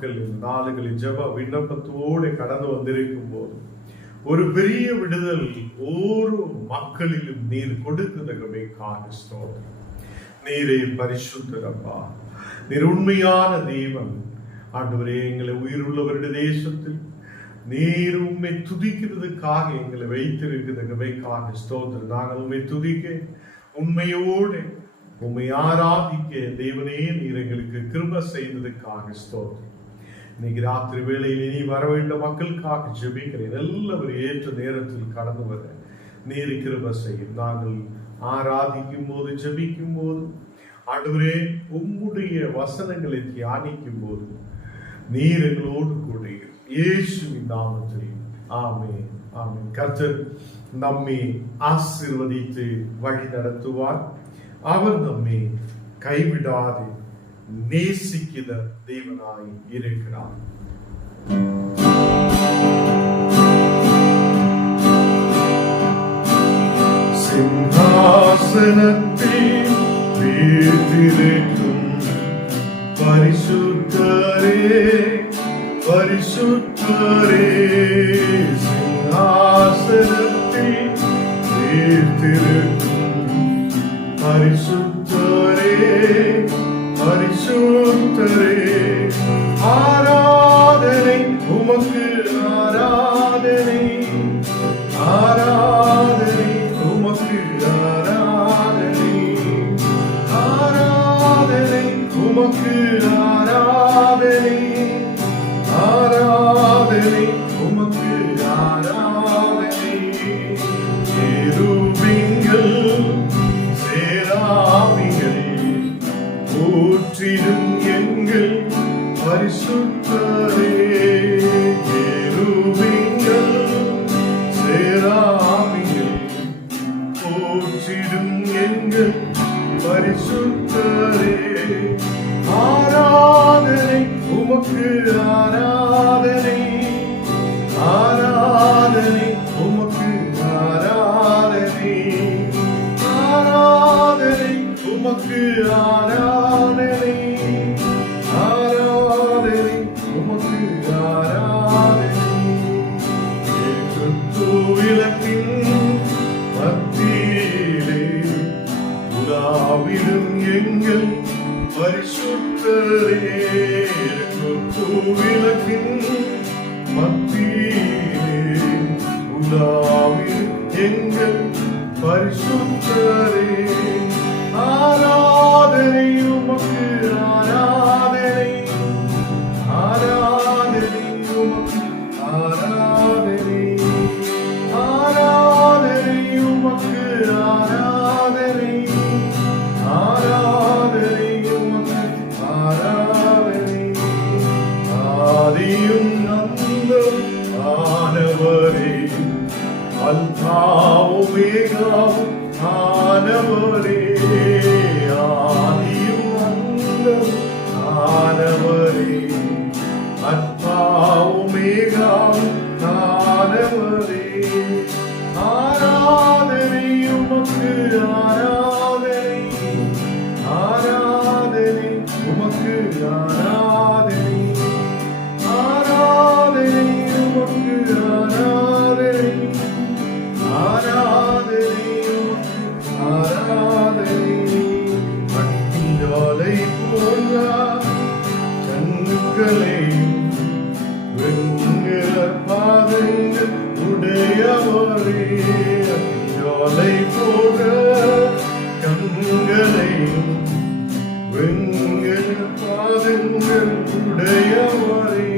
மக்கள் இந்த நாடுகளில் ஜெப விண்ணப்பத்தோடு கடந்து வந்திருக்கும் போது ஒரு பெரிய விடுதல் ஒவ்வொரு மக்களிலும் நீர் கொடுக்கிறதற்காக ஸ்தோத்திரம். நீரே பரிசுத்தரப்பா, நீர் உண்மையான தேவன். ஆண்டவரே, எங்களை உயிருள்ளவருடைய தேசத்தில் நீர் உண்மை துதிக்கிறதுக்காக எங்களை வைத்திருக்கிறதுக்காக ஸ்தோத்திரம். நாங்கள் உண்மை துதிக்க, உண்மையோடு உண்மை ஆராதிக்க தேவனே நீர் எங்களுக்கு கிருபை செய்ததுக்காக ஸ்தோத்திரம். இன்னைக்கு ராத்திரி வேளையில் இனி வர வேண்ட மக்களுக்காக ஜெபிக்கிறேன். எல்லாரும் ஏற்ற நேரத்தில் கடந்து வர நீர் கிருபை செய்யும். நாங்கள் ஆராதிக்கும் போது, ஜெபிக்கும் போது, ஆண்டவரே உம்முடைய வசனங்களை தியானிக்கும் போது நீர் எங்களோடு கூட இயேசுவின் நாமத்தில் ஆமென், ஆமென். கர்த்தர் நம்மை ஆசீர்வதித்து வழி நடத்துவார். அவர் நம்மை கைவிடாது நேசிக்கிற தேவனாய் இருக்கிறார். சிங்காசனத்தில் வீற்றிருக்கும் பரிசுத்தரே, பரிசுத்தரே, சிங்காசனத்தில் வீற்றிருக்கும் பரிசுத்தரே, பரிசுத்தரே, ஆராதனை உமக்கு, ஆராதனை, ஆராதனை உமக்கு, ஆராதனை, ஆராதனை உமக்கு, ஆராதனை, ஆராதனை உமக்கு, ஆராதனை. கேருபீன்கள் சேராபிகள் போற்றிடும் எங்கள் பரிசுத்தரே, கேருபீன்கள் சேராபிகள் போற்றிடும் எங்கள் பரிசுத்தரே, ஆராதனை உமக்கு, ஆராதனை, ஆராதனை உமக்கு, ஆராதனை, ஆராதனை உமக்கு, ஆராதனை, ஆராதனை உமக்கு, ஆராதனை. விளக்கின் மத்தியிலே உலாவிடும் எங்கள் பரிசுத்தரே, விளக்கின் மத்தியிலே உலாவிடும் எங்கள் பரிசுத்தரே, ஆராதனை உமக்கு, ஆராதனை, ஆராதனை உமக்கு, ஆராதனை, ஆராதனை உமக்கு, ஆராதனை, ஆராதனை உமக்கு, ஆராதனை. ஆதியும் அந்தம் ஆனவரே, அல்பாவும் ஒமேகாவும் ஆனவரே, ஆதியும் அந்தம் ஆனவரே, அல்பாவும் ஒமேகாவும் ஆனவரே, ஆராதனை உமக்கு, ஆராதனை, ஆராதனை உமக்கு, ஆராதனை, ஆராதனை உமக்கு, ஆராதனை, ஆராதனை உமக்கு, ஆராதனை. பட்டியாலை போல கண்களையும் வெண்ணிற பாதங்கள் உடையவரே, அட்டியாலை போல கண்களையும் வெண்ணிற பாதங்கள் உடையவரே,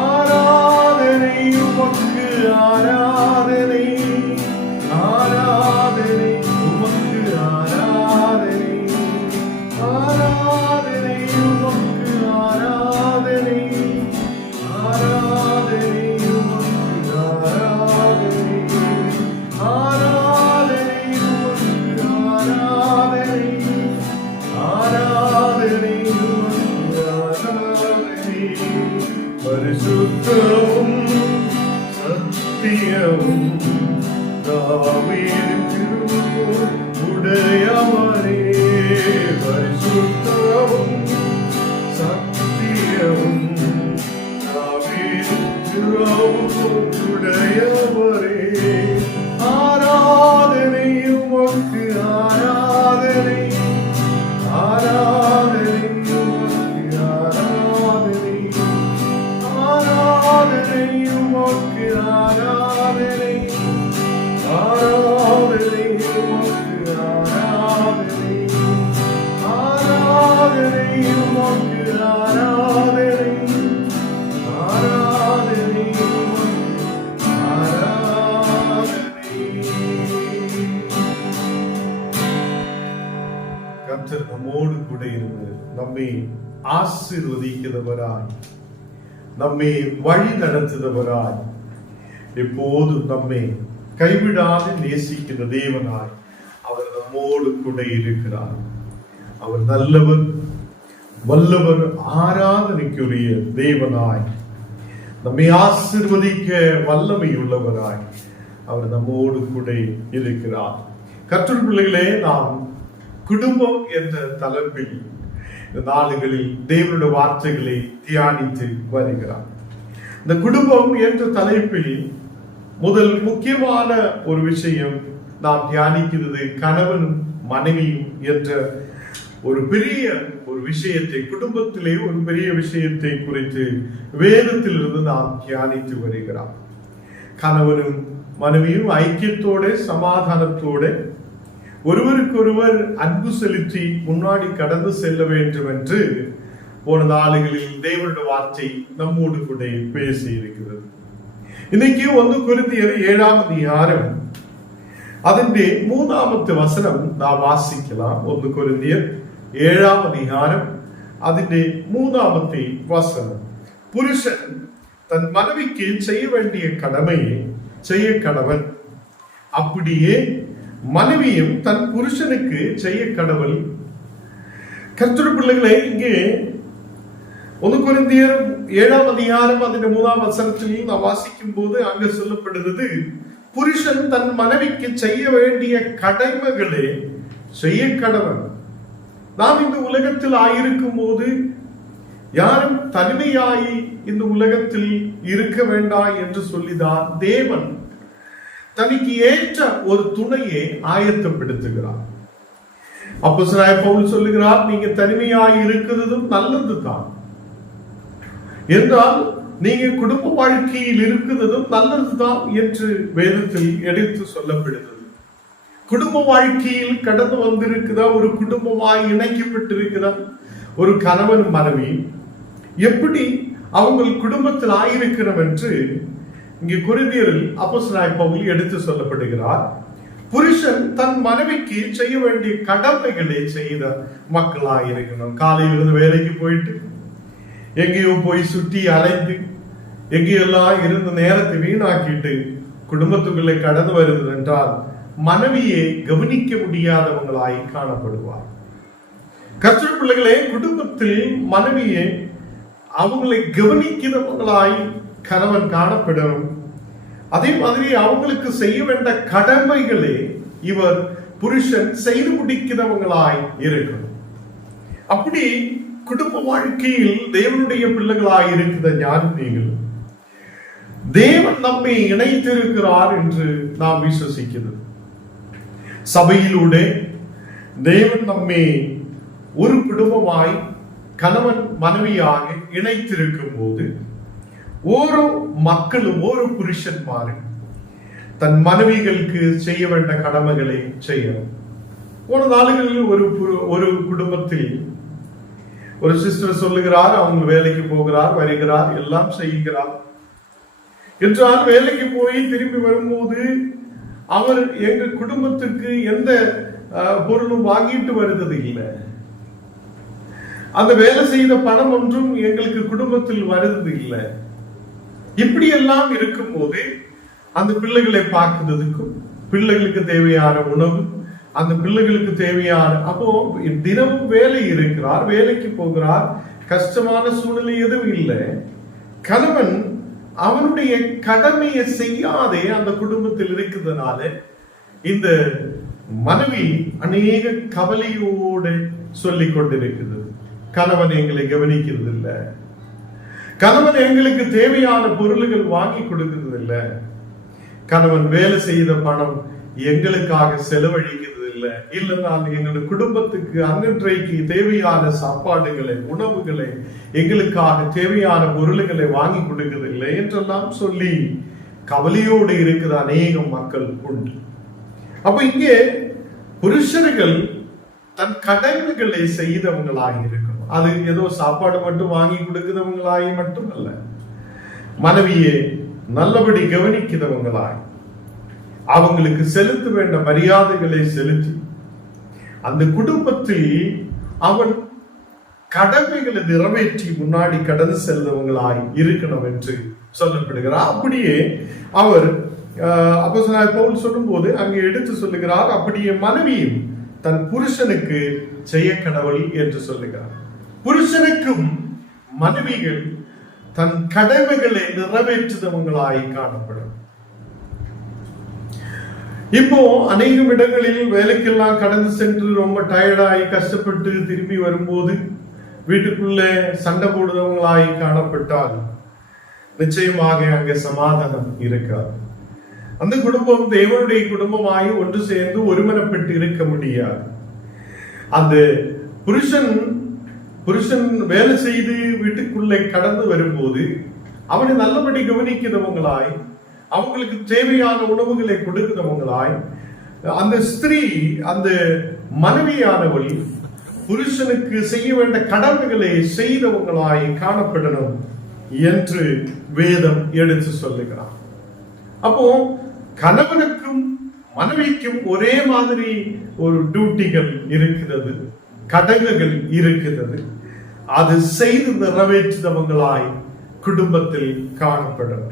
ஆராதனை உமக்கு, ஆராதனை, ஆராதனை உமக்கு, ஆராதனை, ஆராதனை உமக்கு, ஆராதனை, ஆராதனை உமக்கு, ஆராதனை, ஆராதனை உமக்கு, ஆராதனை, ஆராதனை உமக்கு, ஆராதனை. பரிசுத்தமும் சத்தியமும் தாவீதின் திருமுகம் உடையவரே, பரிசுத்தமும் சத்தியமும் உடையவரே, ஆராதனை உமக்கு ஆராதனை, ஆராதனை உமக்கு ஆராதனை, ஆராதனை உமக்கு ஆராதனை, ஆராதனை உமக்கு ஆராதனை, ஆராதனை உமக்கு ஆராதனை, ஆராதனை உமக்கு ஆராதனை. கர்த்தர் நம்மோடு கூட இருந்து நம்மை ஆசீர்வதிக்கிறவராய், நம்மை வழி நடத்துகிறவராய், எப்போதும் நம்மை கைவிடாது நேசிக்கிற தேவனாய் அவர் நம்மோடு கூட இருக்கிறார். அவர் நல்லவர், வல்லவர், ஆராதனைக்குரிய தேவனாய், நம்மை ஆசீர்வதிக்க வல்லமை உள்ளவராய் அவர் நம்மோடு கூட இருக்கிறார். கர்த்தர் பிள்ளைகளே, நாம் குடும்பம் என்ற தலைப்பில் இந்த நாளுகளில் தேவனுடைய வார்த்தைகளை தியானித்து வருகிறார். இந்த குடும்பம் என்ற தலைப்பில் முதல் முக்கியமான ஒரு விஷயம் நாம் தியானிக்கிறது கணவனும் மனைவியும் என்ற ஒரு பெரிய ஒரு விஷயத்தை, குடும்பத்திலே ஒரு பெரிய விஷயத்தை குறித்து வேதத்திலிருந்து நாம் தியானித்து வருகிறோம். கணவனும் மனைவியும் ஐக்கியத்தோட சமாதானத்தோட ஒருவருக்கொருவர் அன்பு செலுத்தி முன்னாடி கடந்து செல்ல வேண்டும் என்று போன நாளுகளில் தேவனுடைய வார்த்தை நம்மோடு கூட பேசி இருக்கிறது. இன்னைக்கு 1 கொரிந்தியர் 7ஆம் அதிகாரம் അതിന്റെ 3ാമത്തെ വചനം നാം വാസിக்கலாம். 1 കൊരിന്ത്യർ 7ആം அதிகாரம் അതിന്റെ 3ാമത്തെ വചനം. പുരുഷൻ தன் மனைவிக்கு செய்ய வேண்டிய கடமையை செய்ய கடவன், அப்படியே மனைவியும் தன் புருஷனுக்கு செய்ய கடவுள். கர்த்தருடைய பிள்ளைகளே, இங்கே 1 கொரிந்தியர் 7ஆம் அதிகாரம் അതിന്റെ 3ാം வசனத்தில் நாம் வாசிக்கும் போது அங்கு சொல்லப்படுகிறது, புருஷன் தன் மனைவிக்கு செய்ய வேண்டிய கடமைகளை செய்ய கடவன். நாம் இந்த உலகத்தில் ஆயிருக்கும் போது யாரும் தனிமையாய் இந்த உலகத்தில் இருக்க வேண்டாம் என்று சொல்லிதான் தேவன் தனக்கு ஏற்ற ஒரு துணையை ஆயத்தப்படுத்துகிறார். அப்போஸ்தலனாகிய பவுல் சொல்லுகிறார், நீங்க தனிமையாய் இருக்கிறதும் நல்லதுதான் என்றால் நீங்க குடும்ப வாழ்க்கையில் இருக்கிறதும் நல்லதுதான் என்று வேதத்தில் எடுத்து சொல்லப்படுகிறது. குடும்ப வாழ்க்கையில் கடந்து வந்திருக்கிறதா, ஒரு குடும்பமாய் இணைக்கப்பட்டிருக்கிறதா ஒரு கணவன் மனைவி எப்படி அவங்க குடும்பத்தில் ஆயிருக்கிறோம் என்று இங்கே கொரிந்தியரில் அப்போஸ்தலனாகிய பவுல் எடுத்து சொல்லப்படுகிறார். புருஷன் தன் மனைவிக்கு செய்ய வேண்டிய கடமைகளை செய்த மக்களாயிருக்கணும். காலையிலிருந்து வேலைக்கு போயிட்டு எங்கேயோ போய் சுற்றி அலைந்து எங்கேயெல்லாம் இருந்த நேரத்தை வீணாக்கிட்டு குடும்பத்துக்குள்ளே கடந்து வருவது என்றால் மனைவியை கவனிக்க முடியாதவங்களாய் காணப்படுவார். கர்த்தருடைய பிள்ளைகளே, குடும்பத்தில் மனைவியை அவங்களை கவனிக்கிறவங்களாய் கணவன் காணப்படும். அதே மாதிரி அவங்களுக்கு செய்ய வேண்டிய கடமைகளை இவர் புருஷன் செய்து முடிக்கிறவங்களாய் இருக்கணும். அப்படி குடும்ப வாழ்க்கையில் தேவனுடைய பிள்ளைகளாய் இருக்கிற ஞானம் நீங்கள் தேவன் நம்மை இணைத்திருக்கிறார் என்று நாம் விசுவசிக்கிறது. சபையிலூടെ தேவன் நம்மை ஒரு குடும்பமாய் கணவன் மனைவியாக இணைத்திருக்கும் போது ஓரோ மக்களும் ஓரோ புருஷன்மாரும் தன் மனைவிகளுக்கு செய்ய வேண்டிய கடமைகளை செய்யணும். ஒரு நாளுகளில் ஒரு குடும்பத்தில் ஒரு சிஸ்டர் சொல்லுகிறார், அவங்க வேலைக்கு போகிறார், வருகிறார், எல்லாம் செய்கிறார் என்றால் வேலைக்கு போய் திரும்பி வரும்போது அவர் எங்க குடும்பத்துக்கு எந்த பொருளும் வாங்கிட்டு வருவது இல்லை, அந்த வேலை செய்த பணம் ஒன்றும் எங்களுக்கு குடும்பத்தில் வருவது இல்லை. இப்படி எல்லாம் இருக்கும் போது அந்த பிள்ளைகளை பார்க்கிறதுக்கும் பிள்ளைகளுக்கு தேவையான உணவு, அந்த பிள்ளைகளுக்கு தேவையான, அப்போ தினமும் வேலை இருக்கிறார், வேலைக்கு போகிறார், கஷ்டமான சூழ்நிலை எதுவும் இல்லை. கணவன் அவனுடைய கடமையை செய்யாதே அந்த குடும்பத்தில் இருக்கிறதுனால இந்த மனைவி அநேக கவலையோடு சொல்லிக் கொண்டிருக்கிறது, கணவன் எங்களை கவனிக்கிறது இல்லை, கணவன் எங்களுக்கு தேவையான பொருள்கள் வாங்கி கொடுக்கிறது இல்ல. கணவன் வேலை செய்த பணம் எங்களுக்காக செலவழிக்கிறது இல்லை. இல்லைனால் எங்களுடைய குடும்பத்துக்கு அன்றைக்கு தேவையான சாப்பாடுகளை, உணவுகளை, எங்களுக்காக தேவையான பொருள்களை வாங்கி கொடுக்கவில்லை என்றெல்லாம் சொல்லி கவலையோடு இருக்கிற அநேகம் மக்கள் உண்டு. அப்ப இங்கே புருஷர்கள் தன் கடமைகளை செய்தவங்களாக இருக்கணும். அது ஏதோ சாப்பாடு மட்டும் வாங்கி கொடுக்கிறவங்களாய் மட்டும் அல்ல, மனைவியை நல்லபடி கவனிக்கிறவங்களாய், அவங்களுக்கு செலுத்த வேண்ட மரியாதைகளை செலுத்தி அந்த குடும்பத்தில் அவன் கடமைகளை நிறைவேற்றி முன்னாடி கடந்து செல்றவங்களாய் இருக்கணும் என்று சொல்லப்படுகிறார். அப்படியே அவர் அப்போஸ்தலனாகிய பவுல் சொல்லும் போது அங்கே எடுத்து சொல்லுகிறார், அப்படியே மனைவியும் தன் புருஷனுக்கு செய்ய கடவுள் என்று சொல்லுகிறார். புருஷனுக்கும் மனைவிகள் தன் கடமைகளை நிறைவேற்றுதவங்களாய் காணப்படும். இப்போ அநேகம் இடங்களில் வேலைக்கெல்லாம் கடந்து சென்று ரொம்ப டயர்டாகி கஷ்டப்பட்டு திரும்பி வரும்போது வீட்டுக்குள்ள சண்டை போடுறவங்களாய் காணப்பட்டால் நிச்சயமாக அங்கே சமாதானம் இருக்காது. அந்த குடும்பம் தேவனுடைய குடும்பமாய் ஒன்று சேர்ந்து ஒருமனப்பட்டு இருக்க முடியாது. அந்த புருஷன் வேலை செய்து வீட்டுக்குள்ளே கடந்து வரும்போது அவனை நல்லபடி கவனிக்கிறவங்களாய், அவங்களுக்கு தேவையான உணவுகளை கொடுக்கிறவங்களாய், அந்த ஸ்திரீ, அந்த மனைவியானவள் புருஷனுக்கு செய்ய வேண்டிய கடமைகளை செய்தவங்களாய் காணப்படணும் என்று வேதம் எடுத்து சொல்லுகிறார். அப்போ கணவனுக்கும் மனைவிக்கும் ஒரே மாதிரி ஒரு டியூட்டிகள் இருக்கிறது, கடமைகள் இருக்கிறது. அது செய்து நிறைவேற்றுதவங்களாய் குடும்பத்தில் காணப்படும்.